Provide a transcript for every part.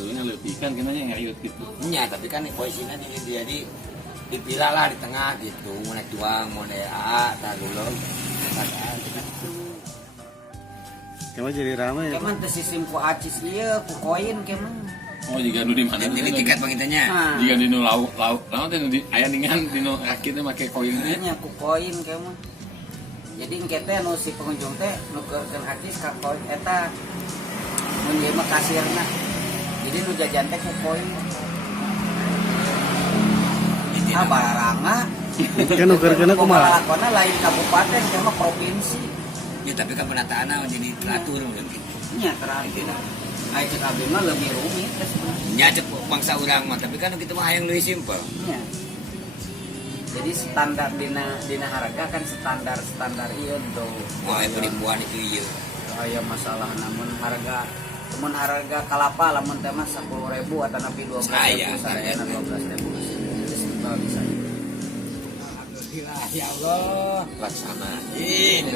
jalurnya lebih kan kenanya ngayut gitu. Iya, tapi kan posisinya jadi dipilah lah di tengah gitu, mau naik tuang, mau naik A, tak dulu. Kamu jadi ramai ya? Keman teh sistem ku acis ieu ku koin keman. Oh jika nu di mana? Jadi tiket pengitanya. Jika di nu lauk teh di aya ningan di nu kaki teh make koin teh. Nya ku koin keman. Jadi engke teh nu si pengunjung teh nukeurkeun acis ka koin eta. Mun ieu mah kasirna. Jadi nu jajan teh ku koin. Baranga. Kan nukeurkeunna kumaha? Lakona lain kabupaten teh mah provinsi. Ya tapi kan penataannya jadi teratur gitu. Nya teratur. Ai cek abdi mah lebih rumit teh sebenarnya. Nya cek bangsa urang mah, tapi kan kita mah hayang leuwih simpel. Nya. Jadi standar dina harga kan standar ieu tuh. Wah, penipuan itu ieu. Aya masalah namun harga kalapa lamun teh mah 10.000 atau nepi 12.000 sadayana 12.000. Bisa. Alhamdulillah ya Allah, laksanain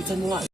Bisa mulai.